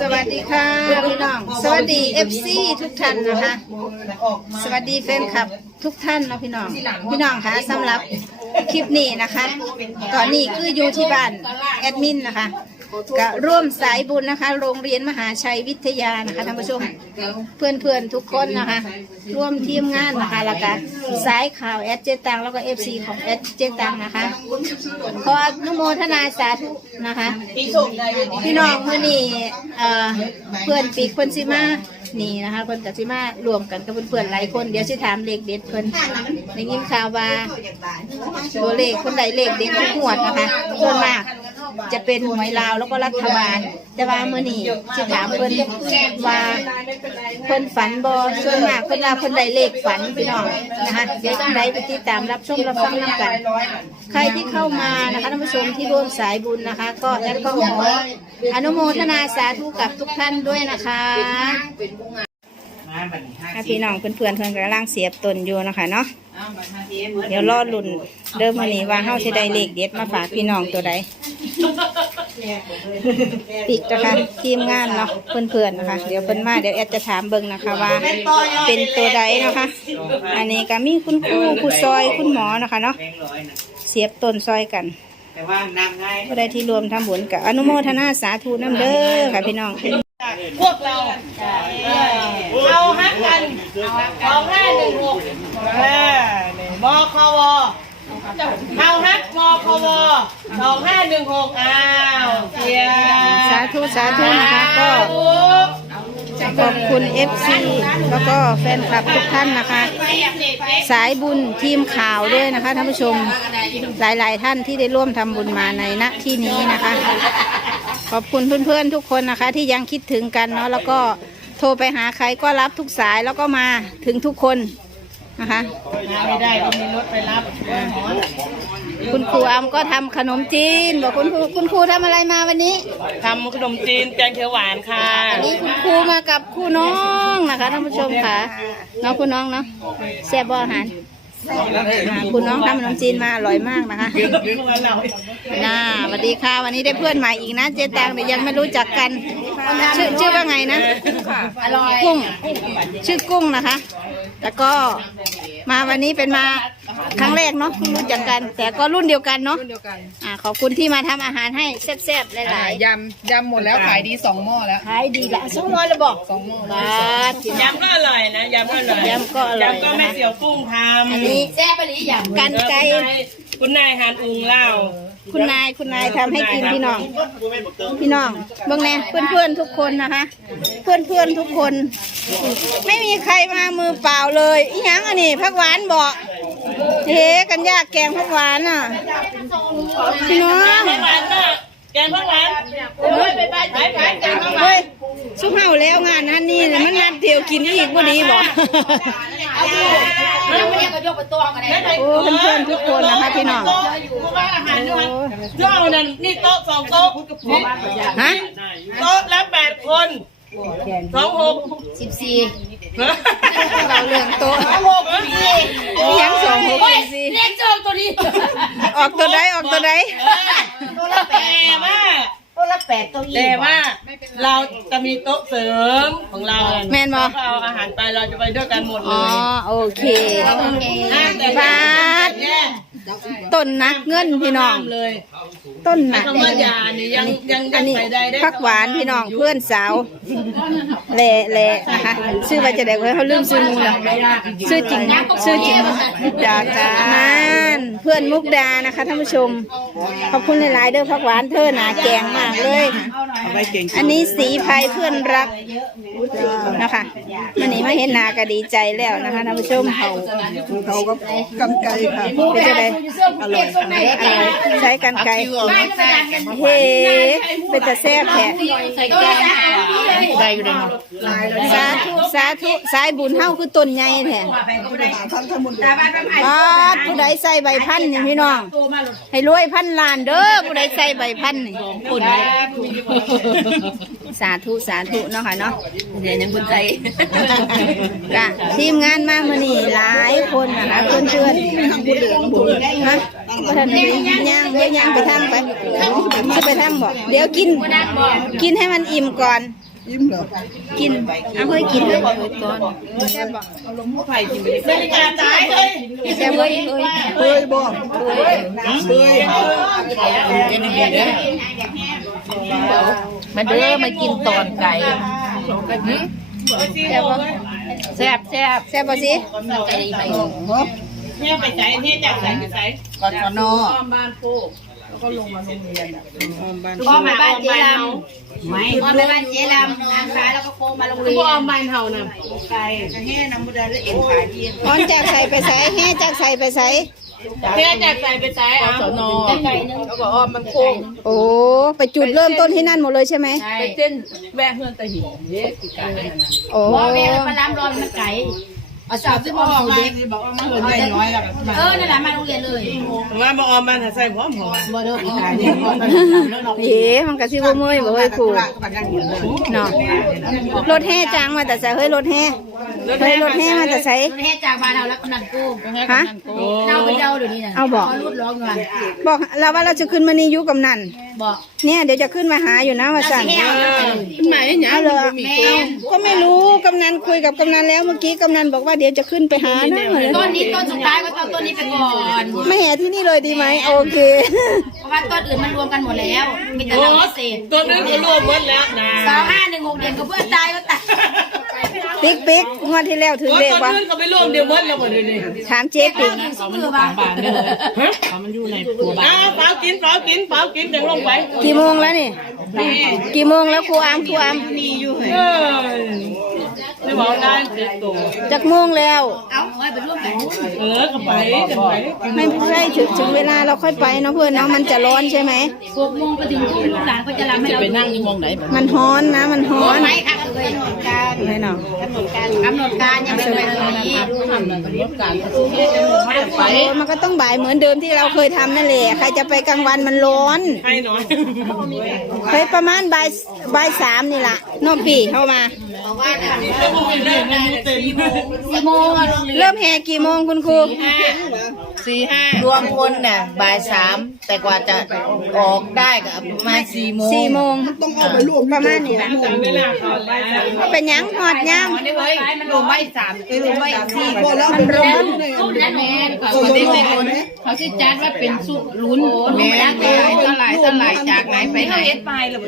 สวัสดีค่ะพี่น้อง สวัสดีเอฟซีทุกท่านนะคะ สวัสดีแฟนคลับทุกท่านเนาะพี่น้อง พี่น้องคะสำหรับคลิปนี้นะคะ ตอนนี้คืออยู่ที่บ้านแอดมินนะคะ ก็ร่วมสายบุญนะคะ โรงเรียนมหาชัยวิทยานะคะท่านผู้ชม เพื่อนๆทุกคนนะคะ ร่วมทีมงานนะคะแล้วก็สายข่าวแอดเจตังแล้วก็เอฟซีของแอดเจตังนะคะ ขออนุโมทนาสาธุนะคะ พี่น้องมื่อนี้เอ่อเพื่อนปีกเพื่อนซิมานี่นะคะเพื่อนกับซิมารวมกันกับเพื่อนๆหลายคนเดี๋ยวสิถามเลขเด็ดเพื่อนในยินข่าวว่าตัวเลขคนใดเลขเด็ดทุกงวดนะคะส่วนมาก จะเป็นหวยลาวแล้วก็รัฐบาล แต่ว่ามื่อนี้สิถามเพื่อนว่าเพื่อนฝันบอส่วนมากเพื่อนว่าเพื่อนใดเลขฝันพี่น้องนะคะเดี๋ยวจังไรไปติดตามรับชมรับฟังน้ำกัน ใครที่เข้ามานะคะท่านผู้ชมที่ร่วมสายบุญนะคะ ก็แอดก็ขออนุโมทนาสาธุกับทุกท่านด้วยนะคะอะพี่น้องเพื่อนๆเพื่อนกำลังเสียบตนอยู่นะคะเนาะเดี๋ยวรอลุ่น เดิมวันนี้ว่าเฮาสิได้เลขเด็ดมาฝากพี่น้องตัวใดปิดนะคะทีมงานเนาะเพื่อนๆนะคะ เดี๋ยวเพิ่นมาเดี๋ยวแอดจะถามเบิ่งนะคะว่า เป็นตัวใดนะคะ อันนี้ก็มีคุณครูคุณซอยคุณหมอนะคะเนาะเสียบต้นซอยกันแต่ว่านำง่ายก็ได้ที่รวมทำบุญกับอนุโมทนาสาธุน้ำเด้อค่ะพี่น้องพวกเราเราฮักกันสองห้าหนึ่งหกมคว เราฮักมควสองห้าหนึ่งหกอ้าวเชียร์สาธุสาธุนะคะก็ขอบคุณ FC แล้วก็แฟนคลับทุกท่านนะคะ สายบุญทีมข่าวด้วยนะคะท่านผู้ชมหลาย ๆ ท่านที่ได้ร่วมทำบุญมาในณที่นี้นะคะ ขอบคุณเพื่อน ๆ ทุกคนนะคะ ที่ยังคิดถึงกันเนาะแล้วก็โทรไปหาใครก็รับทุกสายแล้วก็มาถึงทุกคน นะคะมาไม่ได้ก็มีรถไปรับคุณครูอำก็ทำขนมจีน บอกคุณครูคุณครูทำอะไรมาวันนี้ทำขนมจีนแกงเขียวหวานค่ะอันนี้คุณครูมากับครูน้องนะคะท่านผู้ชมค่ะน้องคุณน้องเนาะแซ่บบ่อาหารอ่าคุณน้องทำขนมจีนมาอร่อยมากนะคะน่าสวัสดีค่ะ วันนี้ได้เพื่อนใหม่อีกนะ เจ๊ตังแต่ยังไม่รู้จักกัน ชื่อชื่อว่าไงนะกุ้ง ชื่อกุ้งนะคะ แล้วก็ มาวันนี้เป็นมาครั้งแรกเนาะเพิ่งรู้จักกัน แต่ก็รุ่นเดียวกันเนาะอ่าขอบคุณที่มาทำอาหารให้แซ่บๆหลายยำยำหมดแล้วขายดีสองหม้อแล้วๆขายดีละสองร้อยละบอกสองหม้อบาทยำก็อร่อยนะยำก็อร่อยยำก็อร่อยยำก็แม่เสี่ยวกุ้งทำอันนี้แซ่บไปนี้อย่างกันไก่คุณนายหานอุงเล่า คุณนายคุณนายทำให้กินพี่น้อง พี่น้องเบื้องแน่เพื่อนเพื่อนๆทุกคนนะคะ เพื่อนเพื่อนๆทุกคน ไม่มีใครมามือเปล่าเลยอีหยังอันนี้ผักหวานบอกเฮ้กันยากแกงผักหวานอะพี่น้องแกงผักหวานก็แกงผักหวานโอ้ยไปไปไปไปแกงผักหวาเฮ้นยสุเฮาแล้วงานนั้นนี่น่ะมันนัดเดียวกินอีกพอดีบอก โอ้เพื่อนๆทุกคนนะคะพี่น้องว่าอาหารด้วยเจ้านั่นนี่โต๊ะสองโต๊ะฮะโต๊ะละแปดคนสองหกสิบสี่เราเรื่องโต๊ะสองหกสี่อีหยังสองหกสี่เรียกเจ้าตัวนี้ ออกตัวใดออกตัวใดแต่ว่าแต่ว่าเราจะมีโต๊ะเสริมของเราแม่นบ่ เราก็เอาอาหารไปเราจะไปด้วยกันหมดเลอ๋อย โอเคอะแต่บาทแย่ ต้นนักเงินพี่น้อง เลยต้นนักคำว่ายานี่ยังยังอัยันงนี้ไปได้ได้ผักหวานพี่น้องเพื่อนสาวแหล่แหล่นะคะชื่อว่าจะได้เขาลืมชื่อมูลชื่อจริงชื่อจริงมุกดาจ้านานเพื่อนมุกดานะคะท่านผู้ชมขอบคุณหลายๆเด้อผักหวานเธอหนาแกงมากเลยอันนี้สีภัยเพื่อนรักนะคะวันนี้มาเห็นหนาก็ดีใจแล้วนะคะท่านผู้ชมเขาเขาก็กำไก่ค่ะเป็นจะได้อร่อยอร่อยใช้กันไกรเฮ้เป็นตะแซ่บแท้ได้อยู่เลยเนาะสาธุสาธุสายบุญเฮาคือต้นใหญ่แท้ทั้งทั้งหมดอ๋อผู้ใดใส่ใบพันธุ์นี่พี่น้อง ให้รวยพันล้านเด้อผู้ใดใส่ใบพันธุ์นี่ปุ่นสาธุสาธุเนาะค่ะเนาะเดี๋ยวยังบุญใจกะทีมงานมามื่อนี้หลายคนนะคะเพื่อนเพื่อนๆฮะบ่ทันได้ย่างเดี๋ยวย่างไปทางไปสิไปทางบ่เดี๋ยวกิน กินให้มันอิ่มก่อนยิ้มเหรอกินเอาเฮ้ยกินเลยก่อนแซ่บบ่ไม่ได้การตายเลยแซ่บเฮ้ยเฮ้ยเฮ้ยบ่เฮ้ยเฮ้ยมาเด้อมากินตอนไก่แซ่บบ่แซ่บแซ่บแซ่บบ่สิ เนี่ยไปใส่เนี่ยจากใส่ไปใส่กอนนอพ่อมาบ้านเจลำไม่พ่อมาบ้านเจลำนางฟ้าแล้วก็โค้งมาโรงเรียนพวกเอามันเห่าน่ะพอนจากใส่ไปใส่แห่จากใส่ไปใส่เนี่ยจากใส่ไปใส่เอาสนอแล้วก็อ้อมมันโค้งโอ้ไปจุดเริ่มต้นที่นั่นหมดเลยใช่ไหมไปเส้นแวะเฮือนตะหินเด็กไก่นั่นน่ะโอ้มาล้ำร้อนมันไก่เอาสอบที่พ่อเด็กบอกว่ามันเหินใหญ่น้อยแล้วเออนั่นแหละมาโรงเรียนเลยว่ามาเอามันใส่พร้อมหัวเย้มันกะสิบ่เมื่อยบ่เฮ้ยครูเนาะรถแห่จางมาแต่ใส่เฮ้ยรถแห่เฮ้ยรถแห่มาแต่ใส่มันแห่จากบ้านเราแล้วกำนันกู้ฮะเราเป็นเจ้าเดี๋ยวนี้นะเอาบอกรูดร้องมาบอกเราว่าเราจะขึ้นมานี่อยุกำนันบอกเนี่ยเดี๋ยวจะขึ้นมาหาอยู่นะว่าสั่นแห่เอาแล้วกันหมายเนี่ยเอาเลยแม่ก็ไม่รู้กำนันคุยกับกำนันแล้วเมื่อกี้กำนันบอกว่าเดี๋ยวจะขึ้นไปหานะต้นนี้ต้นสุดท้ายก็ต้นต้นนี้ไปก่อนไม่แห่ที่นี่เลยดีไหมโอเคเพราะว่าต้นอื่นมันรวมกันหมดแล้วมีแต่เราพิเศษตัวนึงก็รวมหมดแล้วนะสองห้าหนึ่งหกเดือนก็เพื่อนตายก็ตาย ปิ๊กปิ๊กงวดที่แล้วถือเลขตัววะนึงก็ไปรวมเดียวหมดแล้วหมดเลยนี่ถามเจ๊ปิ๊กสมือบ้างอ้าวเปล่ากินเปล่ากินเปล่ากินจังลงไปกี่โมงแล้วนี่ กี่โมงแล้วครูอามครูอามเออไม่บอกได้เจ็ดตัวจากโมงแล้ว เอา ไว้ไปร่วมกันเออก็ไปจะไปไม่ใช่ถึงถึงเวลาเราค่อยไปเนาะเพื่อนเนาะมันจะร้อนใช่ไหมหกโมงไปถึงลูกหลานก็จะรำให้เราไปนั่งอยู่มองไหนมันฮ้อนนะมันฮ้อนไม่ค่ะเลยไม่เนาะกำหนดการยังไม่ไปเลยนี้โอ้ยมันก็ต้องบ่ายเหมือนเดิมที่เราเคยทำนั่นแหละใครจะไปกลางวันมันร้อนให้หน่อยเคยประมาณบ่ายบ่ายสามนี่ล่ะน้องปีเข้ามาสี่โมงอะโรงเรียนเริ่มแห่กี่โมงคุณครูสี่ห้ารวมคนน่ะบ่ายสามแต่กว่าจะออกได้ก็ประมาณสี่โมงสี่โมงต้องเอาไปรวมประมาณนี้ล่ะเวลาเขาไปเป็นหยังหอดยามเฮ้ยมันรวมไม่สามรวมไม่สี่บ่แล้วมันร้อนเลยตู้นั่นแหละเขาจะร้อนเขาชื่อจัดว่าเป็นสุลุ้นแม่แม่ตลายตลายจากไหนไปไหน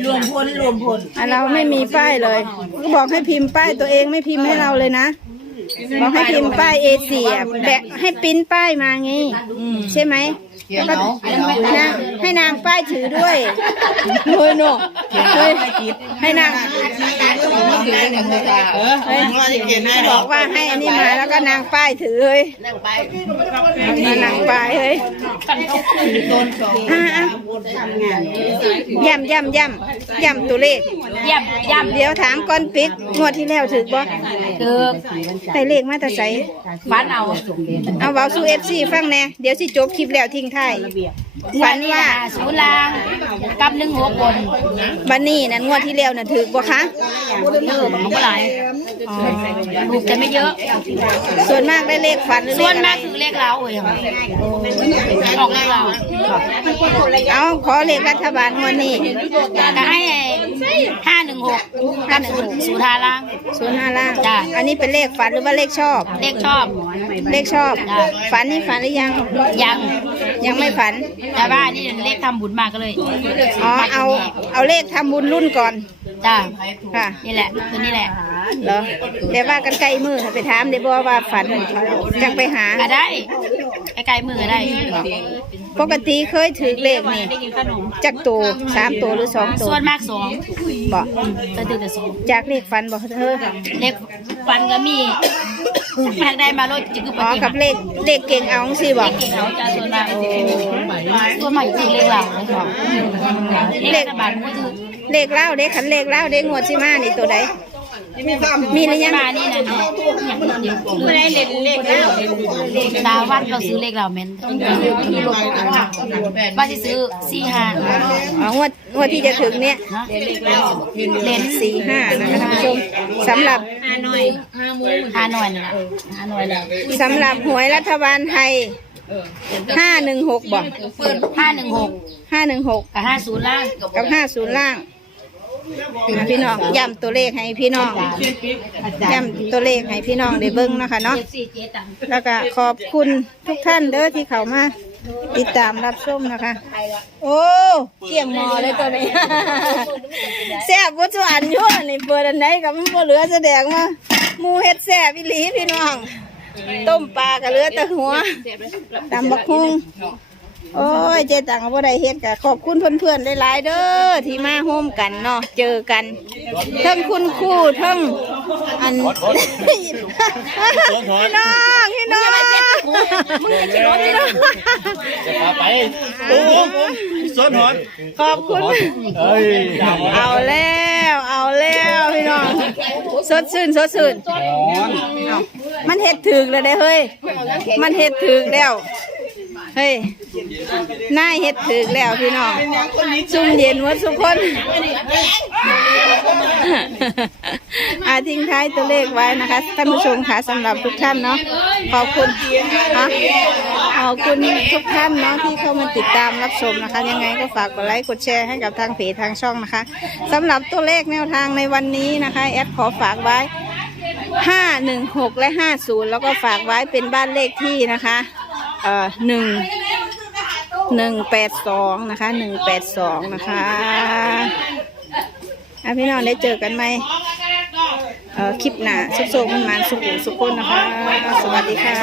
รวมพลรวมพลอะเราไม่มีป้ายเลย ก็บอกให้พิมพ์ป้ายตัวเองไม่พิมพ์ให้เราเลยนะ บอกให้พิมพ์ป้ายเอเชียแบะให้ปริ้นป้ายมาไงใช่ไหม เขียนแล้วเนาะก็นางให้นางป้ายถือด้วยโน่ยโน่เฮ้ยให้นางเขียนกันเลยค่ะเออว่าจะเขียนให้บอกว่าให้อันนี้มาแล้วก็นางป้ายถือเฮ้ยนั่งไปมานางป้ายเฮ้ยอะอะย่ำย่ำย่ำย่ำตัวเลขเยี่ยมเยี่ยมเดี๋ยวถามก่อนปิกงวดที่แล้วถือบ่คือใส่เลขมาแต่ใสฟันเอาเอาเว้าสู้เอฟซีฟังแหน่เดี๋ยวสิจบคลิปแล้วทิ้งท้าย要一杯 ฝันว่าศูนย์ลางกับหนึ่งหัวบนบันนี้นั่นงวดที่แล้วน่ะถือบ่คะเออมันก็หลายถูกแต่ไม่เยอะ ส่วนมากได้เลขฝันหรือเลส่วขนอะไรมากคือเลขเราเองออกเลขเราเอาขอเลขรัฐบาลงวดนี้ก็ให้ห้าหนึ่งหกห้าหนึ่งหกศูนย์ห้าล่าง ศูนย์ห้าล่างจ้ะ อันนี้เป็นเลขฝันหรือว่าเลขชอบ เลขชอบ เลขชอบจ้ะฝันนี่ฝันหรือยัง ยังยังไม่ฝันแต่ว่านี่เลขทำบุญมาก็เลยอ๋อเอาเอาเลขทำบุญรุ่นก่อนจ้าค่ะนี่แหละตัวนี้แหละเหรอเดี๋ยวว่ากันไกลมือค่ะไปถามเดี๋ยวบอกว่าฝันจังไปหาก็ได้ใกล้ๆมือก็ได้ปกติเคยถือเลขนี่จักตัวสามตัวหรือสองตัวส่วนมากสองบอกตัวตื่นแต่สองจากเลขฝันบอกเธอเลขฟันก็มี แพกได้มาโลดจิคืออ๋อกับเลขเลขเก่งเอาสิบอกเก่งเขาจะส่วนมากส่วนมากคือเลขเราเลยบอกเลขรัฐบาลก็คือเลขเล่าเลขขันเลขเล่าเลขงวดสิมานี่ตัวใดมีหรือยังมานี่นะไม่ได้เลขเลขแล้วดาวันเราซื้อเลขเราแม่นว่าจะซื้อสี่ห้าอ๋องวดงวดที่จะถึงเนี่ยเลนสี่ห้านะคะท่านผู้ชมสำหรับห้าหน่วยห้าหน่วยนี่แหละห้าหน่วยแล้วสำหรับหวยรัฐบาลไทยห้าหนึ่งหกบอกห้าหนึ่งหกห้าหนึ่งหกกับห้าศูนย์ล่างกับห้าศูนย์ล่างอะ พี่น้องย้ำตัวเลขให้พี่น้องย้ำตัวเลขให้พี่น้องได้เบิ้งนะคะเนาะสี่เจ๊ตังแล้วก็ขอบคุณทุกท่านเด้อที่เขามาติดตามรับชมนะคะ โอ้เกี่ยงหมอเลยตัวนี้แซ่บวัตถุอันอยุ่อันนี่เปิดอันไหนกับมันบ่เหลือแสดงมาหมูเฮ็ดแซ่บอีหลีพี่น้อง ต้มปลาก็เหลือแต่หัวตำบักฮุง โอ้ยเจ๊ตังก็บ่ได้เฮ็ดก็ขอบคุณเพื่อนๆหลายๆเด้อที่มาโฮมกันเนาะเจอกันทั้งคุณครูทั้งอันพี่น้องพี่น้องมึงจะรถพี่น้องไปโอ้โหสวนหอนขอบคุณเอาแล้วเอาแล้วพี่น้องสดชื่นสดชื่นมันเห็ดถึกเลยเด้เฮ้ยมันเห็ดถึกแล้วเฮ้ย นายเห็ดถึกแล้วพี่น้องซุ่มเย็นวัดทุกคน อาทิ้งท้ายตัวเลขไว้นะคะท่านผู้ชมค่ะสำหรับทุกท่านเนาะขอบคุณค่ะขอบคุณทุกท่านเนาะที่เข้ามาติดตามรับชมนะคะ ยังไงก็ฝากกดไลค์กดแชร์ให้กับทางเพจทางช่องนะคะสำหรับตัวเลขแนวทางในวันนี้นะคะแอดขอฝากไว้ห้าหนึ่งหกและห้าศูนย์แล้วก็ฝากไว้เป็นบ้านเลขที่นะคะ เอ่อหนึ่ง หนึ่งแปดสองนะคะหนึ่งแปดสองนะคะอะพี่น้องได้เจอกันไหมเอ่อคลิปหนาสุขๆมันมันสุกุสุกคนนะคะ สวัสดีค่ะ